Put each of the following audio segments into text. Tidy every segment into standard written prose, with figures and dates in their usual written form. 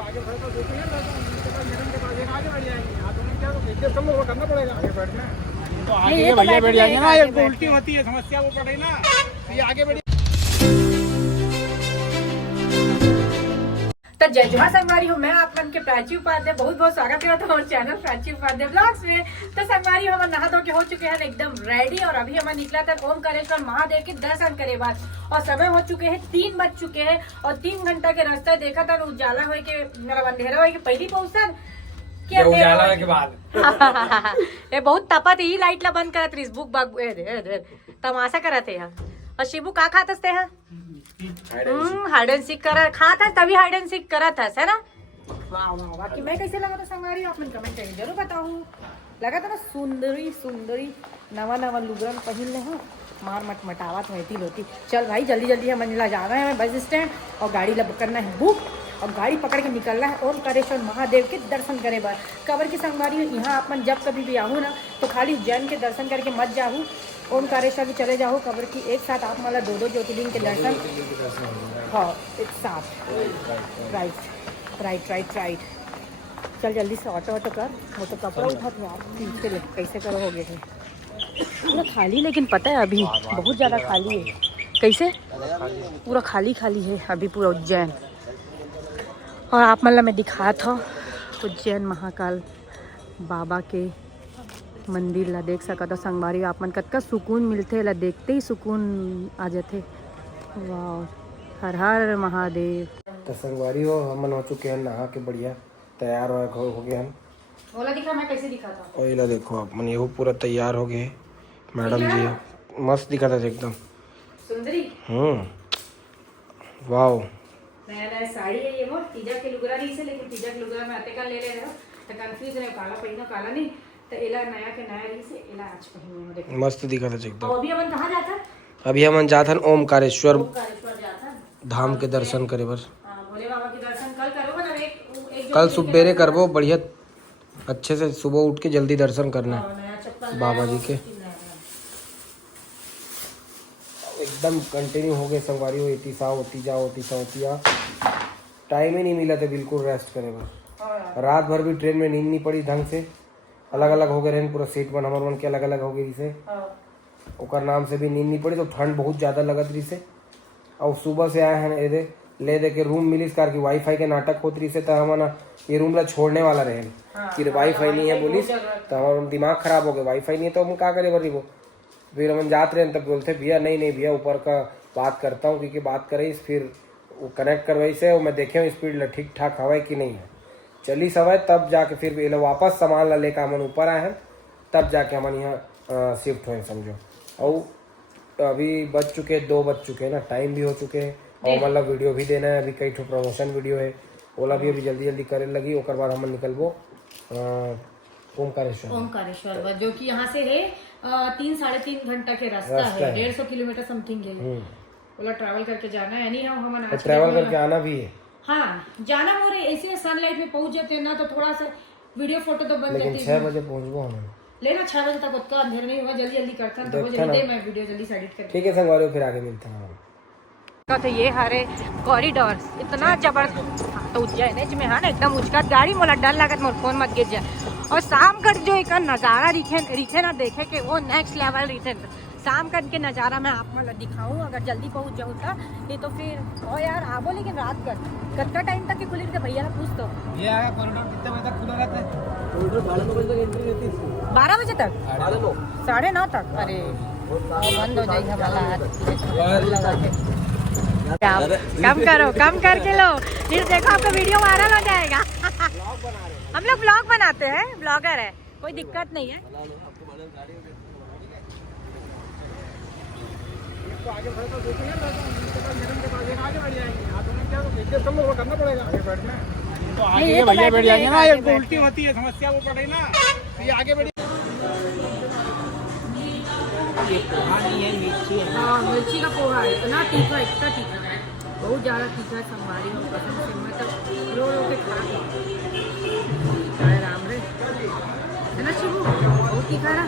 आगे बढ़ तो देखिए ना, मैडम के पास आगे बढ़ जाएंगे। आप तुम्हें क्या तो सब लोग करना पड़ेगा आगे बैठना। तो आगे भैया बैठ जाएंगे ना, एक उल्टी होती है समस्या वो पड़े ना, ये आगे बढ़। तो जय जोहार संगवारी हूँ मैं आप मन के प्राची उपाध्याय, बहुत बहुत स्वागत करता हूँ हमारे चैनल प्राची उपाध्याय ब्लॉग्स में। तो संगवारी हम नहा धो के हो चुके हैं एकदम रेडी और अभी हम निकला था ओमकारेश्वर महादेव के दर्शन करे बाद और समय हो चुके हैं 3 बज चुके हैं और 3 घंटा के रास्ता देखा था उजाला हो के मेरा अंधेरा हो के पहली पहुंचन क्या उजाला के बाद ये बहुत तपा थी लाइट ला बंद करत रही बुक बाग तमाशा करत है और शिबू का खाते हैं हाइड एंड सीक करा खा था तभी हाइड एंड सीक करा था है ना। वाह वाह वाह कि मैं कैसे लगा था संगवारी आप मन कमेंट करके जरूर बताऊं। लगा था ना सुंदरी सुंदरी नवा नवा लुगरन पहन ले हो मार मट मटावत होती लोती। चल भाई जल्दी जल्दी हम मंजिला जा रहे हैं बस स्टैंड और गाड़ी लब करना है बुक और गाड़ी पकड़ के निकलना है ओमकारेश्वर महादेव के दर्शन करे बार कबर की संगवारी। यहाँ आप मन जब कभी भी आहू ना तो खाली उज्जैन के दर्शन करके मत जाहू, ओमकारेश्वर भी चले जाओ कबर की एक साथ आप मतलब 2 ज्योतिर्लिंग के दर्शन। हाँ एक साथ राइट राइट राइट राइट। चल जल्दी से ऑटो कर वो तो कपड़ा उठा था आप पीछे कैसे करोगे थे पूरा खाली, लेकिन पता है अभी बहुत ज़्यादा खाली है। कैसे पूरा खाली खाली है अभी पूरा उज्जैन। और आप मतलब मैं दिखाया था उज्जैन महाकाल बाबा के मंदिर ला देख सका था संगवारी आप मन कतका सुकून मिलते ला देखते ही सुकून आ जाते। वाह हर हर महादेव। तो संगवारी हो हम हो चुके हैं नहा के बढ़िया तैयार हो गए हम। बोला दिखा मैं कैसे दिखा था और ये देखो आप मन ये पूरा तैयार हो गए मैडम जी मस्त दिखा था एकदम सुंदरी। वाओ नया नया साड़ी है ये वो तीजा के लुगरा नहीं से लेकिन तीजा के लुगरा में आते का ले रहे हो तो कंफ्यूज है काला पहिनो काला नहीं तो एला नया के नया रही से एला आज पहिनो देखो मस्त दिखा था एकदम। और अभी अपन कहां जाता अभी हम जाथन ओमकारेश्वर जाता धाम के दर्शन करे बस। भोले बाबा के दर्शन कल करो मतलब एक कल सुबेरे करबो बढ़िया अच्छे से सुबह उठ के जल्दी दर्शन करना नया चप्पल बाबा जी के एकदम कंटिन्यू हो गए संगवारी हो होती जा टाइम ही नहीं मिला था बिल्कुल रेस्ट करे बस। रात भर भी ट्रेन में नींद नहीं पड़ी ढंग से, अलग अलग हो गए रहे पूरा सीट बन हमारे मन के अलग अलग हो गई से ओकर नाम से भी नींद नहीं पड़ी तो ठंड बहुत ज़्यादा लगत रही से। और सुबह से आए हैं ये ले दे के रूम मिली कार की वाईफाई के नाटक होत रही से तो हम ये रूम ला छोड़ने वाला रहे कि वाईफाई नहीं है बोलिस तो हमारा दिमाग खराब हो गया वाईफाई नहीं है तो हम क्या करे बरी वो। फिर हम जाते रहे तब बोलते भैया नहीं भैया ऊपर का बात करता हूँ क्योंकि बात करे फिर वो कनेक्ट करवाई से मैं देखे हूँ स्पीड ठीक ठाक हवा कि नहीं है चली सवाए तब जाके फिर ये वापस सामान ला लेकर हम ऊपर आए हैं तब जाके हम यहाँ शिफ्ट हुए समझो। और अभी बज चुके 2 बज चुके हैं ना टाइम भी हो चुके हैं और मतलब वीडियो भी देना है अभी कई ठो प्रमोशन वीडियो है ओला भी अभी जल्दी जल्दी करे लगी ओकर बाद हम निकलबो ओमकारेश्वर जो कि यहाँ से है 3-3.5 घंटा के रास्ता है 150 किलोमीटर समथिंग है। बोला ट्रैवल करके जाना है नहीं हम ट्रैवल करके आना भी है। हाँ जाना हो रहे ऐसे सनलाइट में पहुंच जाते हैं ना तो थोड़ा सा वीडियो फोटो तो बन जाती है। 6 बजे पहुंचबो हम लेना 6 बजे तक उतना अंधेरा नहीं होगा जल्दी जल्दी करता है तो जल्दी मैं वीडियो जल्दी से एडिट करके ठीक है संगवारी फिर आगे मिलते हैं। तो ये हरे कॉरिडोर इतना जबरदस्त तो उज्जैन में है ना एकदम उचका गाड़ी मोला डर लगत मोर फोन मत गिर जाए और शाम कर जो एक नज़ारा रिखे ना देखे के वो नेक्स्ट लेवल रिखे शाम कर के नज़ारा मैं आप मतलब दिखाऊं अगर जल्दी पहुंच जाऊँ तो नहीं तो फिर ओ यार आबो लेकिन रात कर कितना टाइम तक की खुली रहते भैया पूछ तो ये आगे कॉरिडोर कितने बजे तक खुला रहता है? कॉरिडोर 12 बजे तक एंट्री रहती है 12 बजे तक 9:30 तक। अरे बंद हो जाएगी हमारा कम करके लो फिर देखो आपका वीडियो वायरल हो जाएगा। हम लोग ब्लॉग बनाते हैं ब्लॉगर है कोई दिक्कत नहीं है। आगे बढ़ तो देखिए ना मैडम के पास आगे बढ़ जाएंगे। आप तुम्हें क्या तो सब लोग करना पड़ेगा आगे बैठना तो आगे भैया बैठ जाएंगे ना एक उल्टी होती है समस्या वो पड़े ना ये आगे बढ़ी। ये पोहा नहीं है मिर्ची है। हाँ मिर्ची का पोहा है इतना तीखा बहुत ज़्यादा तीखा है संगवारी हो कसम से मैं तो रो के खा राम रे है ना शिवू बहुत तीखा रहा।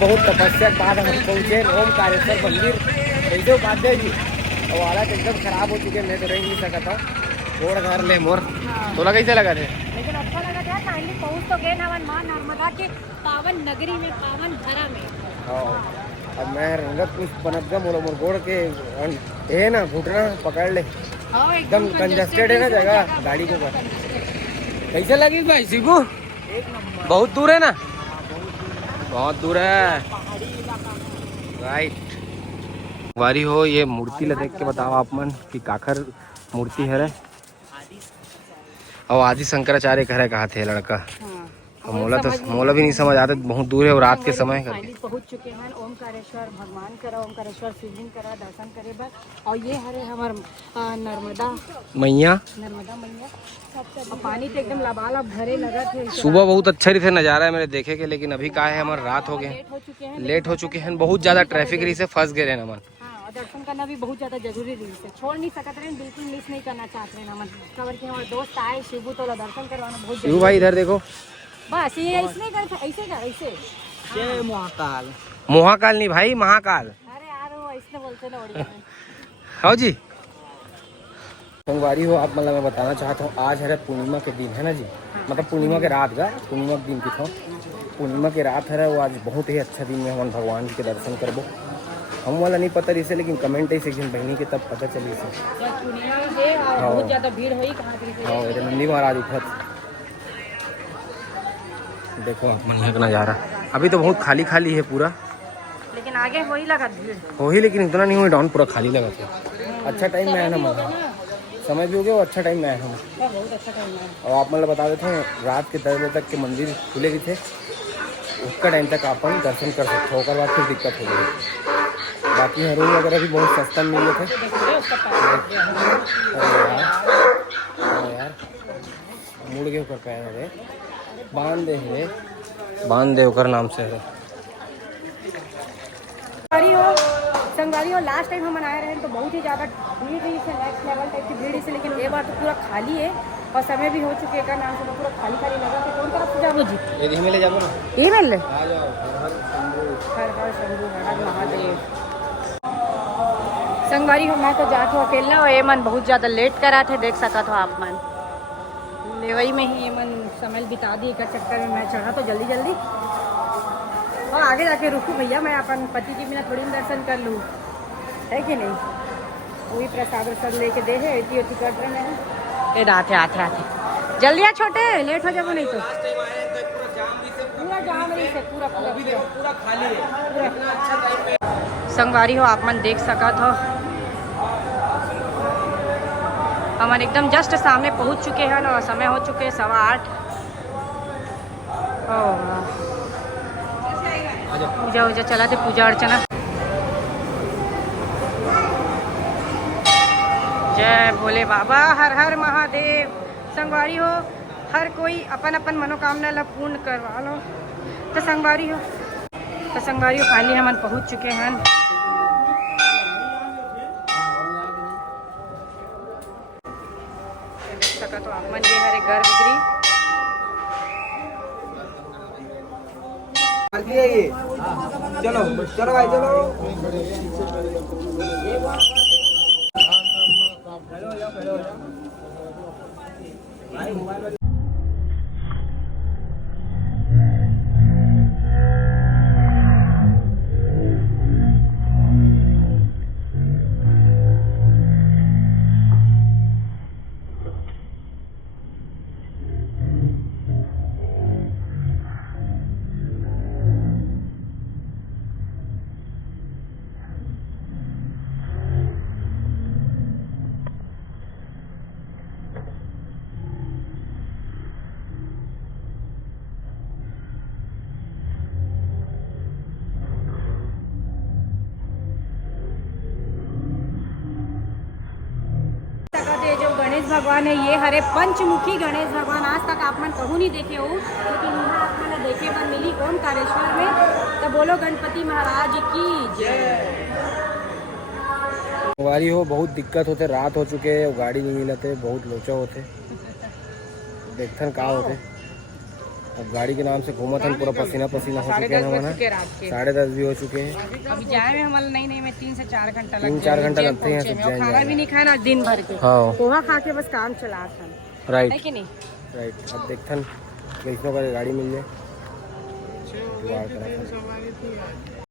बहुत तपस्या के बाद हम पहुँचे ओमकारेश्वर मंदिर। कैसे उपाध्याय जी और हालत एकदम खराब हो चुके मैं तो रह नहीं सका था छोड़ कर ले मोर। तोला कैसे लगा थे? लेकिन अच्छा लगा था, फाइनली पहुंच तो गए ना मां नर्मदा के पावन नगरी में, पावन धरा में। हाँ अब मैं रंगत कुछ बनत गया मोर गोड़ के ये ना घुटना पकड़ ले, हाँ, एकदम कंजस्टेड है ना जगह गाड़ी के ऊपर। कैसे लगी भाई शिबू? बहुत दूर है ना? बहुत दूर है, राइट। वारी हो ये मूर्ति ला देख के बताओ आप मन कि काखर मूर्ति है और आदि शंकराचार्य कह कहा थे लड़का। मोला भी नहीं समझ आता, बहुत दूर है और रात के समय पहुंच चुके हैं ओमकारेश्वर भगवान करा, ओमकारेश्वर शिवलिंग करा दर्शन करे बस। और ये हरे हमार नर्मदा मैया और पानी तो एकदम लबालब भरे लगा थे। सुबह बहुत अच्छा ही थे नजारा मेरे देखे के, लेकिन अभी का है हमारे रात हो गए, लेट हो चुके हैं, बहुत ज्यादा ट्रैफिक रही से फंस गए हैं नमन। दर्शन करना भी बहुत ज्यादा जरूरी रही है, छोड़ नहीं सकते रहे, बिल्कुल मिस नहीं करना चाहते हैं नमन। खबर के हमारे दोस्त आए शिबू तो दर्शन करवाना बहुत शिबू भाई इधर देखो, बस ये इसमें कर ऐसे कर ऐसे। जय महाकाल। महाकाल नहीं भाई, महाकाल। अरे यार वो ऐसे बोलते ना बढ़िया। हाँ जी संगवारी हो आप मतलब मैं बताना चाहता हूँ, आज है पूर्णिमा के दिन है ना जी, मतलब पूर्णिमा के रात का, पूर्णिमा के दिन की था, पूर्णिमा के रात है वो आज बहुत ही अच्छा दिन में हम भगवान के दर्शन करबो। हम वाला नहीं पता इसे, लेकिन कमेंट है सेक्शन बहनी के तब पता चली से। बहुत ज्यादा भीड़ हुई कहाँ पे? हाँ इधर नंदी महाराज उठत देखो आप मन का नजारा। अभी तो बहुत खाली खाली है पूरा, लेकिन आगे हो ही लगा भीड़ हो ही, लेकिन इतना नहीं हुई, डाउन पूरा खाली लगा था। अच्छा टाइम में आया ना मन, समय भी हो गया और अच्छा टाइम में आया हम। बहुत अच्छा टाइम है। और आप मतलब बता देते हैं रात के 10 बजे तक के मंदिर खुले भी थे, उसका टाइम तक आप दर्शन कर सकते हो, उसके बाद फिर दिक्कत हो गई। बाकी हरूनी वगैरह भी बहुत सस्ता मिल रहे थे। यार मुड़ के ऊपर पैर है, बांध दे ओकर नाम से है। संगवारी हो लास्ट टाइम हम आए रहे तो बहुत ही ज़्यादा भीड़ रही थी, नेक्स्ट लेवल टाइप की भीड़ से, लेकिन ये बार तो पूरा खाली है और समय भी हो चुके का नाम से तो पूरा खाली खाली लगा। तो कौन तरफ से जाओ जी? ये धीमे ले जाओ ना, ये मिल ले आ जाओ। हर हर शंभू हर हर महादेव। संगवारी हो मैं तो जाके अकेला और ये मन बहुत ज़्यादा लेट करा थे, देख सका था आप मन लेवई में ही ये मन समय बिता दी का चक्कर में। मैं चढ़ा तो जल्दी जल्दी और आगे जाके रुकूँ भैया, मैं अपन पति के बिना थोड़ी दर्शन कर लूँ, है कि नहीं? वही प्रसाद वसाद लेके दे है, इतनी इतनी कर रहे हैं। ये आते आते आते जल्दी आ छोटे, लेट हो जाओ नहीं तो। पूरा जाम रही से पूरा पूरा खाली है। संगवारी हो आप मन देख सका था, हमारे एकदम जस्ट सामने पहुंच चुके हैं और समय हो चुके हैं 8:15। पूजा वूजा चला थे, पूजा अर्चना। जय भोले बाबा, हर हर महादेव। संगवारी हो हर कोई अपन अपन मनोकामना ला पूर्ण करवा लो। तो संगवारी हो फाइनली हम पहुंच चुके हैं। सका तो आप मन ये हरे गर्भगृह चलो चलो भाई चलो। जो गणेश भगवान है ये हरे पंचमुखी गणेश भगवान आज तक आप मन कहूँ नहीं देखे हो, लेकिन यहाँ आप मैंने देखे पर मिली ओमकारेश्वर में। तो बोलो गणपति महाराज की जय। सवारी हो बहुत दिक्कत होते, रात हो चुके हैं, गाड़ी नहीं मिलते, बहुत लोचा होते, देखथन का होते। अब गाड़ी के नाम से घूमा था, पूरा पसीना पसीना हो चुके हैं हमारा। 10:30 भी हो चुके हैं। अभी जाए में हमारा नहीं में 3 से 4 घंटा 3-4 घंटा लगते हैं सब जाएंगे। खाना भी नहीं खाना दिन भर के, हाँ पोहा खा के बस काम चला था, राइट है कि नहीं? राइट। अब देखथन कैसनो का गाड़ी मिल जाए, जुगाड़ करा था।